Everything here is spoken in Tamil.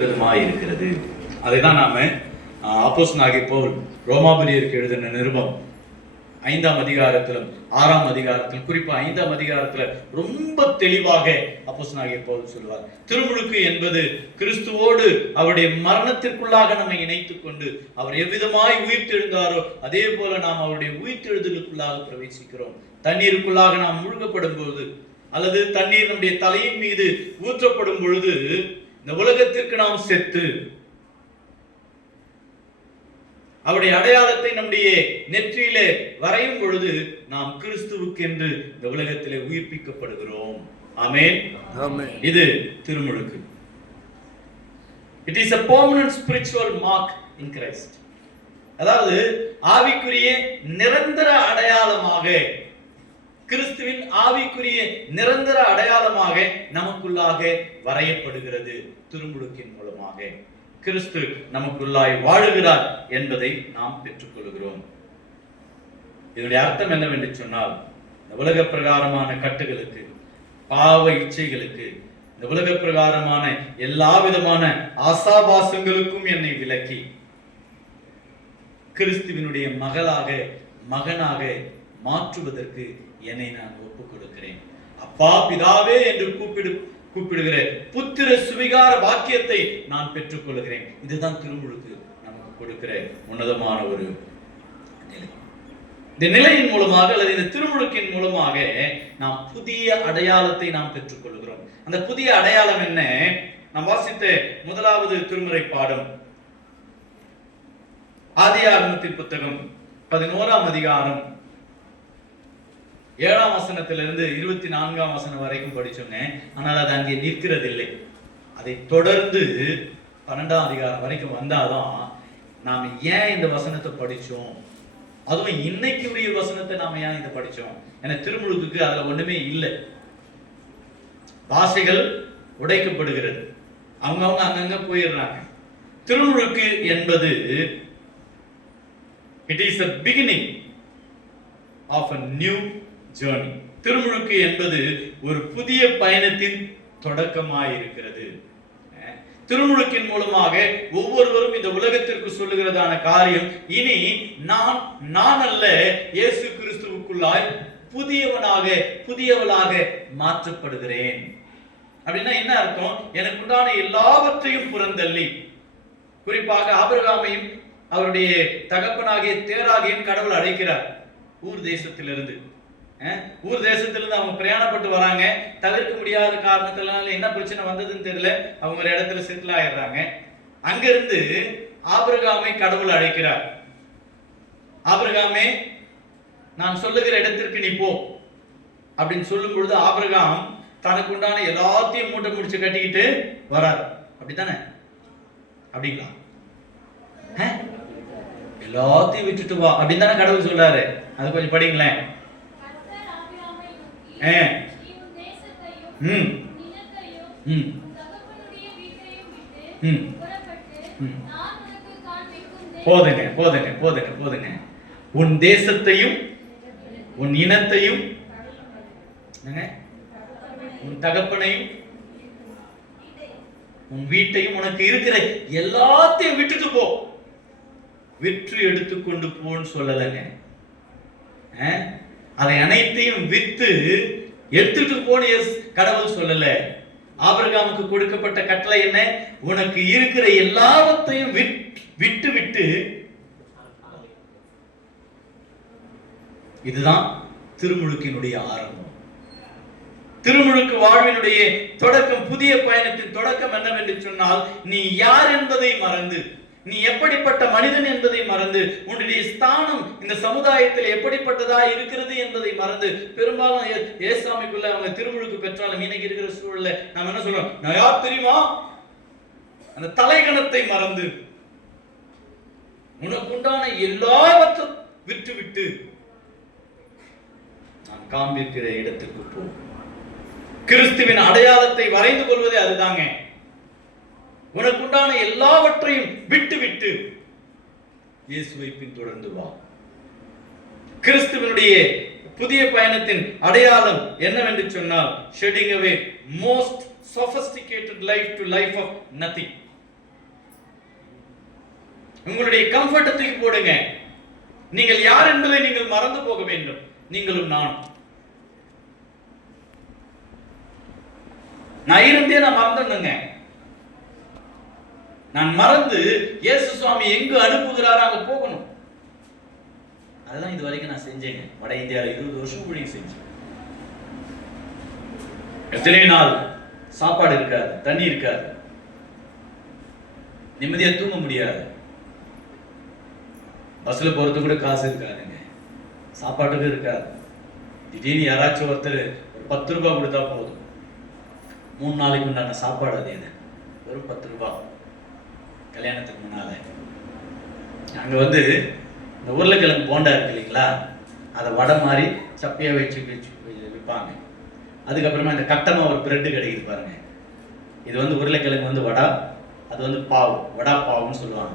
இருக்கிறது. அதைதான் நாம அப்போஸ்தலனாகிய பவுல் ரோமாபுரியருக்கு எழுதின நிருபம் 5ஆம் அதிகாரத்திலும் 6ஆம் அதிகாரத்திலும் குறிப்பா 5ஆம் அதிகாரத்துல ரொம்ப தெளிவாக அப்போஸ்தலனாகிய பவுல் சொல்வார். திருமுழுக்கு என்பது கிறிஸ்துவோடு அவருடைய மரணத்திற்குள்ளாக நம்மை இணைத்துக் கொண்டு அவர் எவ்விதமாய் உயிர்த்தெழுந்தாரோ அதே போல நாம் அவருடைய உயிர்த்தெழுதலுக்குள்ளாக பிரவேசிக்கிறோம். தண்ணீருக்குள்ளாக நாம் முழுகப்படும் போது அல்லது தண்ணீர் நம்முடைய தலையின் மீது ஊற்றப்படும் பொழுது இந்த உலகத்திற்கு நாம் செத்து அவருடைய அடையாளத்தை நம்முடைய நெற்றியிலே வரையும் பொழுது நாம் கிறிஸ்துவுக்கு என்று இந்த உலகத்திலே உயிர்ப்பிக்கப்படுகிறோம். ஆமென். இது திருமுழுக்கு. It is a permanent spiritual mark in Christ. அதாவது ஆவிக்குரிய நிரந்தர அடையாளமாக, கிறிஸ்துவின் ஆவிக்குரிய நிரந்தர அடையாளமாக நமக்குள்ளாக வரையப்படுகிறது. திருமுழுக்கின் மூலமாக கிறிஸ்து நமக்குள்ளாய் வாழுகிறார் என்பதை நாம் பெற்றுக்கொள்கிறோம். இதனுடைய அர்த்தம் என்னவென்று சொன்னால், இந்த உலக பிரகாரமான கட்டுகளுக்கு, பாவ இச்சைகளுக்கு, இந்த உலக பிரகாரமான எல்லா விதமான ஆசாபாசங்களுக்கும் என்னை விலக்கி கிறிஸ்துவினுடைய மகனாக மாற்றுவதற்கு என்னை நான் ஒப்புக் கொடுக்கிறேன். அப்பா பிதாவே என்று கூப்பிடுகிற புத்திர சுவிகார வாக்கியத்தை நான் பெற்றுக் கொள்கிறேன். இதுதான் திருமுழுக்கு நமக்கு கொடுக்கிற உன்னதமான ஒரு நிலை. இந்த நிலையின் மூலமாக அல்லது இந்த திருமுழுக்கின் மூலமாக நாம் புதிய அடையாளத்தை நாம் பெற்றுக் கொள்கிறோம். அந்த புதிய அடையாளம் என்ன? நாம் வாசித்த முதலாவது திருமுறை பாடம் ஆதியாகமத்தின் புத்தகம் 11ஆம் அதிகாரம் 7ஆம் வசனத்திலிருந்து 24ஆம் வசனம் வரைக்கும் படிச்சோங்க. ஆனால் அது அங்கே நிற்கிறதில்லை. அதை தொடர்ந்து 12ஆம் அதிகாரம் வரைக்கும் வந்தாதான் நாம் ஏன் இந்த வசனத்தை படிச்சோம், அதுவும் இன்னைக்கு உடைய வசனத்தை நாம ஏன் இதை படிச்சோம். ஏன்னா திருமுழுக்குக்கு அதுல ஒண்ணுமே இல்லை. பாஷைகள் உடைக்கப்படுகிறது, அவங்க அங்கங்க போயிடுறாங்க. திருமுழுக்கு என்பது it is a beginning of a new journey. திருமுழுக்கு என்பது ஒரு புதிய பயணத்தின் தொடக்கமாய் இருக்கிறது. திருமுழுக்கின் மூலமாக ஒவ்வொருவரும் இந்த உலகத்திற்கு சொல்லுகிறதான காரியம், இனி நான் அல்ல, இயேசு கிறிஸ்துவுக்குள்ளாய் புதியவளாக மாற்றப்படுகிறேன். அப்படின்னா என்ன அர்த்தம்? எனக்கு உண்டான எல்லாவற்றையும் புறந்தள்ளி, குறிப்பாக ஆபிரகாமையும் அவருடைய தகப்பனாகிய தேராகியும் கடவுள் அழைக்கிறார். ஊர் தேசத்திலிருந்து அவங்க பிரயாணப்பட்டு வராங்க. தவிர்க்க முடியாத காரணத்தினால என்ன பிரச்சனை வந்ததுன்னு தெரியல, அவங்க ஒரு இடத்துல செட்டில் ஆயிடுறாங்க. அங்கிருந்து ஆபிரகாமை கடவுள் அழைக்கிறார். ஆபிரகாமே, நான் சொல்லுகிற இடத்திற்கு நீ போ அப்படின்னு சொல்லும் பொழுது ஆபிரகாம் தனக்கு உண்டான எல்லாத்தையும் மூட்டை முடிச்சு கட்டிக்கிட்டு வரார். அப்படித்தானே? அப்படிங்களா? எல்லாத்தையும் விட்டுட்டு வா அப்படின்னு தானே கடவுள் சொல்றாரு. அது கொஞ்சம் படிங்களேன். போதுங்க. உன் தேசத்தையும் உன் இனத்தையும் உன் தகப்பனையும் உன் வீட்டையும் உனக்கு இருக்கிற எல்லாத்தையும் விட்டுட்டு போ. விற்று எடுத்துக்கொண்டு போன்னு சொல்லலைங்க. அதை அனைத்தையும் வித்து எடுத்துட்டு போன கடவுள் சொல்லல. ஆபிரகாமுக்கு கொடுக்கப்பட்ட கட்டளை என்ன? உனக்கு இருக்கிற எல்லாவற்றையும் விட்டு. இதுதான் திருமுழுக்கினுடைய ஆரம்பம். திருமுழுக்கு வாழ்வினுடைய தொடக்கம், புதிய பயணத்தின் தொடக்கம் என்னவென்று சொன்னால், நீ யார் என்பதை மறந்து, நீ எப்படிப்பட்ட மனிதன் என்பதை மறந்து, உன்னுடைய ஸ்தானம் இந்த சமுதாயத்தில் எப்படிப்பட்டதா இருக்கிறது என்பதை மறந்து, பெரும்பாலும் ஏசாமிக்குள்ள அவங்க திருமுழுக்கு பெற்றாலும் இன்னைக்கு இருக்கிற சூழல்ல நாம என்ன சொல்றோம்? நான் யார் தெரியுமா? அந்த தலைகணத்தை மறந்து உனக்கு உண்டான எல்லாவற்றையும் விட்டு நான் காண்பிக்கிற இடத்துக்கு போ. கிறிஸ்துவின் அடையாளத்தை வரைந்து கொள்வதே அதுதாங்க. உனக்குண்டான எல்லாவற்றையும் விட்டு இயேசுவை பின்தொடர்ந்து வா. கிறிஸ்துவினுடைய புதிய பயணத்தின் அடையாளம் என்னவென்று சொன்னால், shedding away most sophisticated life to life of nothing. உங்களுடைய கம்ஃபர்ட்டை தூக்கி போடுங்க. நீங்கள் யார் என்பதை நீங்கள் மறந்து போக வேண்டும். நீங்களும் நான் இருந்தே நான் மறந்துடுங்க. நான் மறந்து இயேசு சுவாமி எங்கு அனுப்புகிறாரோ அங்க போகணும். அதெல்லாம் இது வரைக்கும் நான் செஞ்சேங்க. வட இந்தியாவில் 20 வருஷம் ஊழியம் செஞ்சேன். எத்தனை நாள் சாப்பாடு இருக்காது, தண்ணி இருக்காது, நிம்மதியா தூங்க முடியாது, பஸ்ல போறது கூட காசு இருக்காதுங்க, சாப்பாட்டுக்கு இருக்காது. திடீர்னு யாராச்சும் ஒருத்தர் ஒரு 10 ரூபாய் கொடுத்தா போதும், 3 நாளைக்கு உண்டான சாப்பாடு. அது என்ன, வெறும் 10 ரூபாய். கல்யாணத்துக்கு முன்னால அங்க இந்த உருளைக்கிழங்கு போண்டா இருக்கு இல்லைங்களா, அதை வடை மாதிரி சப்பையா வச்சு விற்பாங்க. அதுக்கப்புறமா இந்த கட்டமா ஒரு பிரெட்டு கிடைக்குது பாருங்க. இது உருளைக்கிழங்கு வடா, அது பாவு, வடா பாவுன்னு சொல்லுவாங்க.